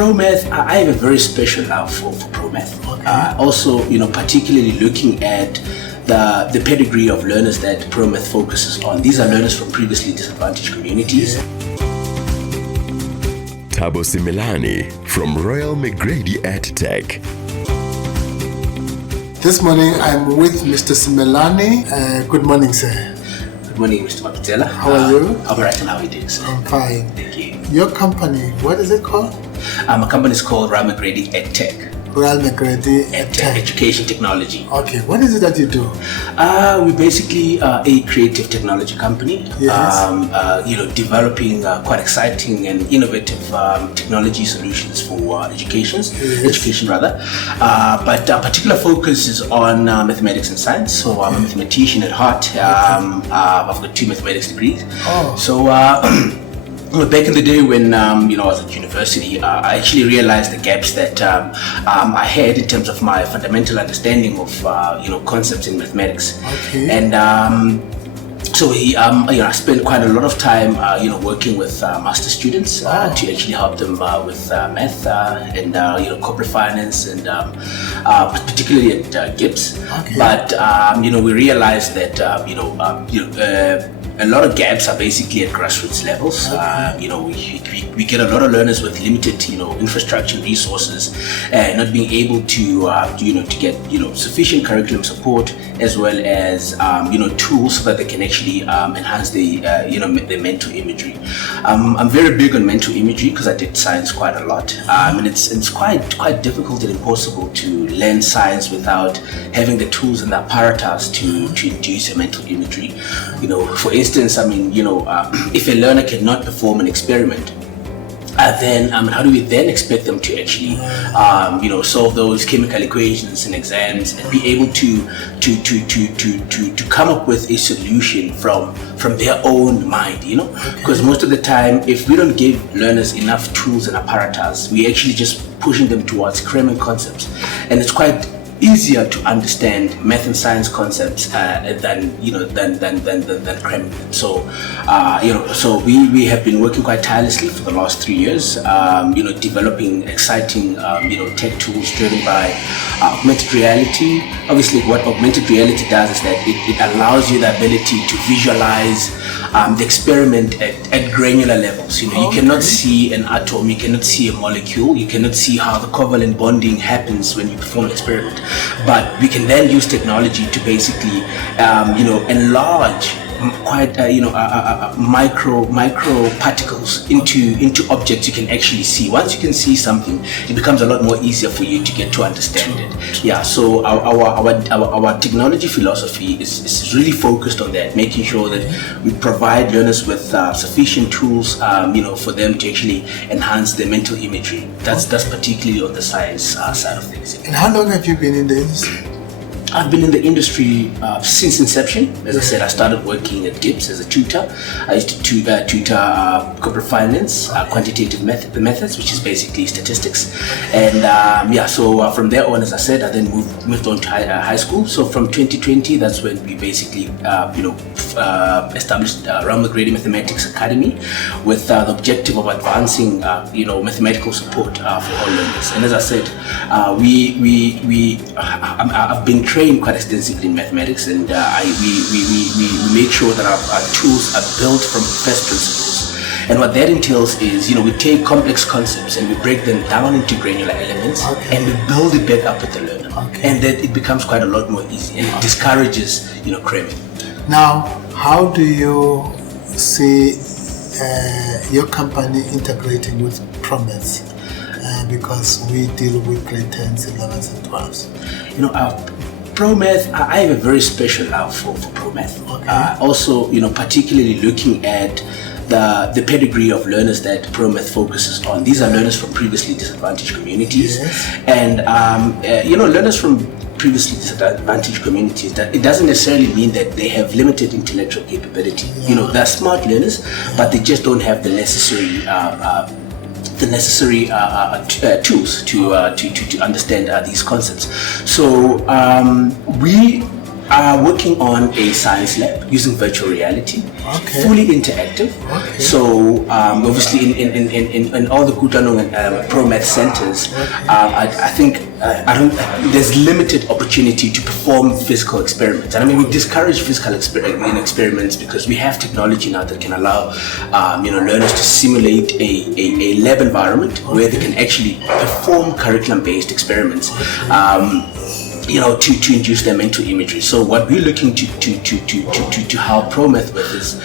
ProMath, I have a very special love for ProMath. Okay. Also, particularly looking at the pedigree of learners that ProMath focuses on. These are learners from previously disadvantaged communities. Thabo Simelane from Royal McGrady Ed-tech. This morning I'm with Mr. Simelane. Good morning, sir. Good morning, Mr. Mabitsela. How are you? I'm all right, and how are you doing, sir? I'm fine. Thank you. Your company, what is it called? My company is called McGrady Ed-tech. Royal McGrady Ed-tech. Education technology. Okay, what is it that you do? We basically are a creative technology company. Yes. Developing quite exciting and innovative technology solutions for education. But our particular focus is on mathematics and science. So I'm a mathematician at heart. I've got 2 mathematics degrees. Oh. So back in the day when I was at university, I actually realized the gaps that I had in terms of my fundamental understanding of concepts in mathematics. Okay. And so I spent quite a lot of time working with master students to actually help them with math and corporate finance and particularly at GIBS. Okay. But we realized that a lot of gaps are basically at grassroots levels. We get a lot of learners with limited, infrastructure and resources, not being able to get, sufficient curriculum support as well as, tools so that they can actually enhance their mental imagery. I'm very big on mental imagery because I did science quite a lot, and it's quite difficult and impossible to learn science without having the tools and the apparatus to induce a mental imagery. For instance, if a learner cannot perform an experiment, then how do we then expect them to actually solve those chemical equations in exams and be able to come up with a solution from their own mind, because most of the time, if we don't give learners enough tools and apparatus, we actually just pushing them towards cramming concepts, and it's quite easier to understand math and science concepts than cramming them. So we have been working quite tirelessly for the last 3 years, developing exciting tech tools driven by augmented reality. Obviously, what augmented reality does is that it allows you the ability to visualize the experiment at granular levels. You cannot see an atom, you cannot see a molecule, you cannot see how the covalent bonding happens when you perform an experiment. But we can then use technology to basically, enlarge quite, micro particles into objects you can actually see. Once you can see something, it becomes a lot more easier for you to get to understand it. Yeah. So our technology philosophy is really focused on that, making sure that we provide learners with sufficient tools, for them to actually enhance their mental imagery. That's particularly on the science side of things. And how long have you been in the industry? I've been in the industry since inception. As I said, I started working at GIBS as a tutor. I used to tutor corporate finance, quantitative methods, which is basically statistics. And so from there on, as I said, I then moved on to high school. So from 2020, that's when we basically established Royal McGrady Mathematics Academy with the objective of advancing mathematical support for all learners. And as I said, I've been trained quite extensively in mathematics, and we make sure that our tools are built from first principles. And what that entails is, we take complex concepts and we break them down into granular elements, and we build it back up with the learner. And then it becomes quite a lot more easy, and it discourages, cramming. Now, how do you see your company integrating with ProMath? Because we deal with grade 10s, 11s, and 12s. ProMath, I have a very special love for ProMath. Okay. Also, particularly looking at the pedigree of learners that ProMath focuses on. These are learners from previously disadvantaged communities. Yes. And, learners from previously disadvantaged communities, that it doesn't necessarily mean that they have limited intellectual capability. Yeah. They're smart learners, but they just don't have the necessary tools to understand these concepts. So we Working on a science lab using virtual reality, Okay. fully interactive. Okay. So obviously in all the Kutanong and Pro Math centers, I think there's limited opportunity to perform physical experiments. And I mean, we discourage physical experiments because we have technology now that can allow learners to simulate a lab environment where they can actually perform curriculum-based experiments. To induce their mental imagery. So what we're looking to help ProMath with is,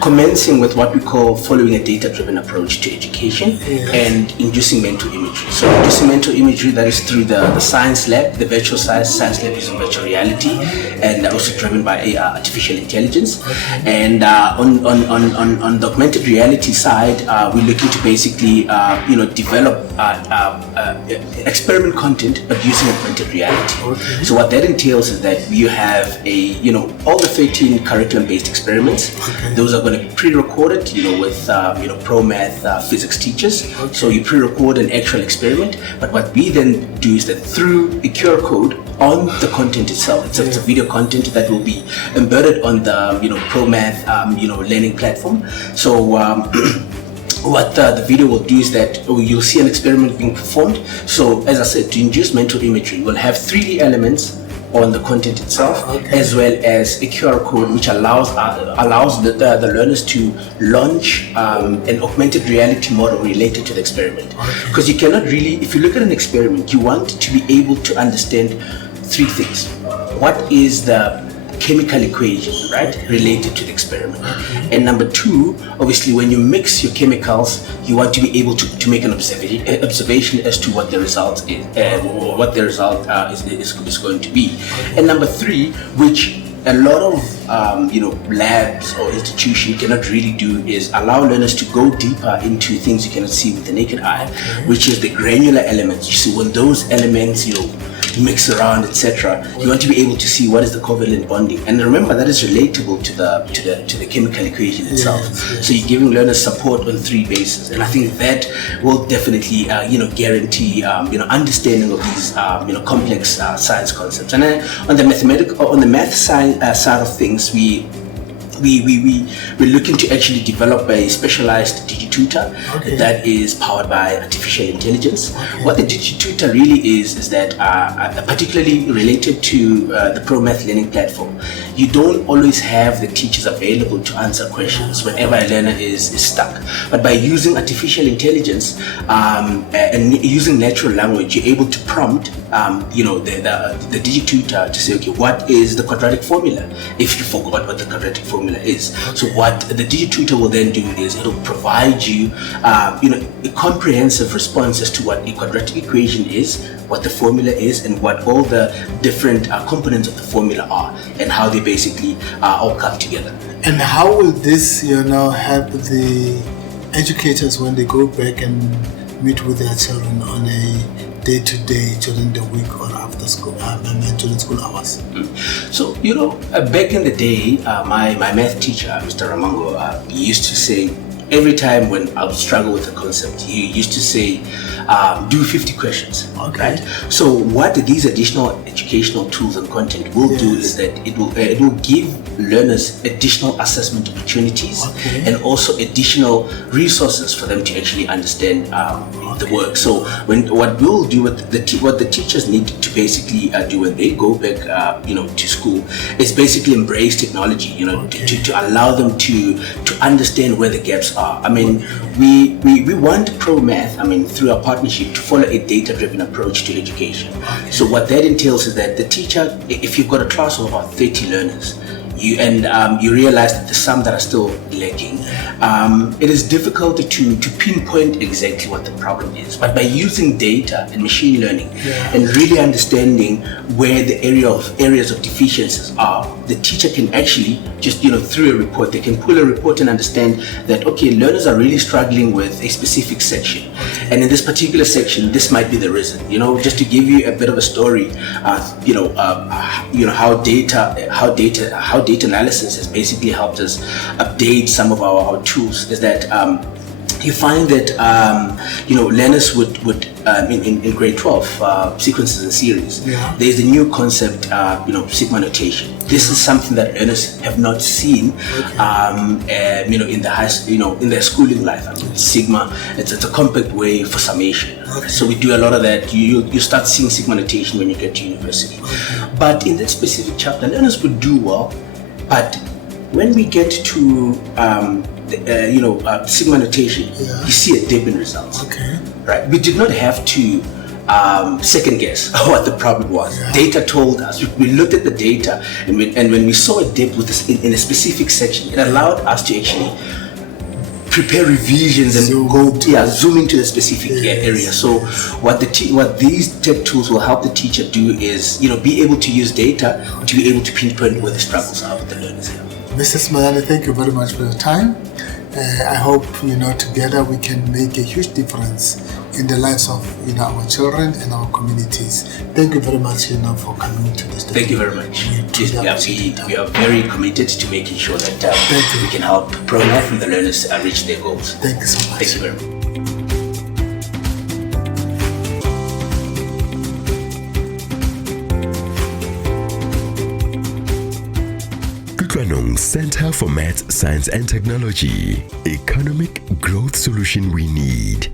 commencing with what we call following a data-driven approach to education and inducing mental imagery. So inducing mental imagery, that is through the science lab, the virtual science lab using virtual reality, and also driven by artificial intelligence. And on the augmented reality side, we're looking to basically, develop experiment content, but using augmented reality. Okay. So what that entails is that you have all the 13 curriculum-based experiments. Okay. Those are going to be pre-recorded, with ProMath physics teachers. Okay. So you pre-record an actual experiment, but what we then do is that through a QR code on the content itself, it's a video content that will be embedded on the ProMath learning platform. So what the video will do is that you'll see an experiment being performed. So as I said, to induce mental imagery, we'll have 3D elements on the content itself, as well as a QR code which allows the learners to launch an augmented reality model related to the experiment. Because you cannot really, if you look at an experiment, you want to be able to understand 3 things. What is the chemical equation, right, related to the experiment? And number 2, obviously, when you mix your chemicals, you want to be able to make an observation as to what the result is, or what the result is going to be. And number 3, which a lot of labs or institutions cannot really do, is allow learners to go deeper into things you cannot see with the naked eye, which is the granular elements. You see, when those elements mix around, etc., you want to be able to see what is the covalent bonding, and remember that is relatable to the chemical equation itself. So you're giving learners support on 3 bases, and I think that will definitely guarantee understanding of these complex science concepts. And on the math side of things, we're looking to actually develop a specialized DigiTutor that is powered by artificial intelligence. What the DigiTutor really is that particularly related to the ProMath learning platform, you don't always have the teachers available to answer questions whenever a learner is stuck. But by using artificial intelligence and using natural language, you're able to prompt the DigiTutor to say, okay, what is the quadratic formula, if you forgot what the quadratic formula is. So what the DigiTutor will then do is it'll provide you a comprehensive response as to what a quadratic equation is, what the formula is, and what all the different components of the formula are, and how they basically all come together. And how will this help the educators when they go back and meet with their children on a day-to-day during the week or after school, during school hours? So, back in the day, my math teacher, Mr. Ramango, used to say, every time when I would struggle with a concept, he used to say, do 50 questions, right? So what these additional educational tools and content will do is that it will give learners additional assessment opportunities and also additional resources for them to actually understand the work. So what we'll do with what the teachers need to basically do when they go back to school is basically embrace technology, to allow them to understand where the gaps are. I mean, we want ProMath, through our partnership, to follow a data-driven approach to education. So what that entails is that the teacher, if you've got a class of about 30 learners, you realize that there's some that are still lacking. It is difficult to pinpoint exactly what the problem is, but by using data and machine learning and really understanding where the areas of deficiencies are, the teacher can actually just through a report, they can pull a report and understand that learners are really struggling with a specific section, and in this particular section this might be the reason. Just to give you a bit of a story, how data analysis has basically helped us update some of our tools is that you find that learners would in grade 12 sequences and series. There's a new concept, sigma notation. This is something that learners have not seen, in the in their schooling life. Sigma, it's a compact way for summation. So we do a lot of that. You start seeing sigma notation when you get to university. But in that specific chapter, learners would do well. But when we get to sigma notation, you see a dip in results. Right? We did not have to second guess what the problem was. Data told us. We looked at the data, and when we saw a dip with this in a specific section, it allowed us to actually prepare revisions and zoom into the specific area. So what these tech tools will help the teacher do is be able to use data to be able to pinpoint where the struggles are with the learners here. Mrs. Mayane, thank you very much for your time. I hope together we can make a huge difference in the lives of our children and our communities. Thank you very much for coming to this. Thank you very much. We are very committed to making sure that we can help pro-life and the learners reach their goals. Thank you so much. Thank you very much. Center for Maths, Science and Technology. Economic growth solution we need.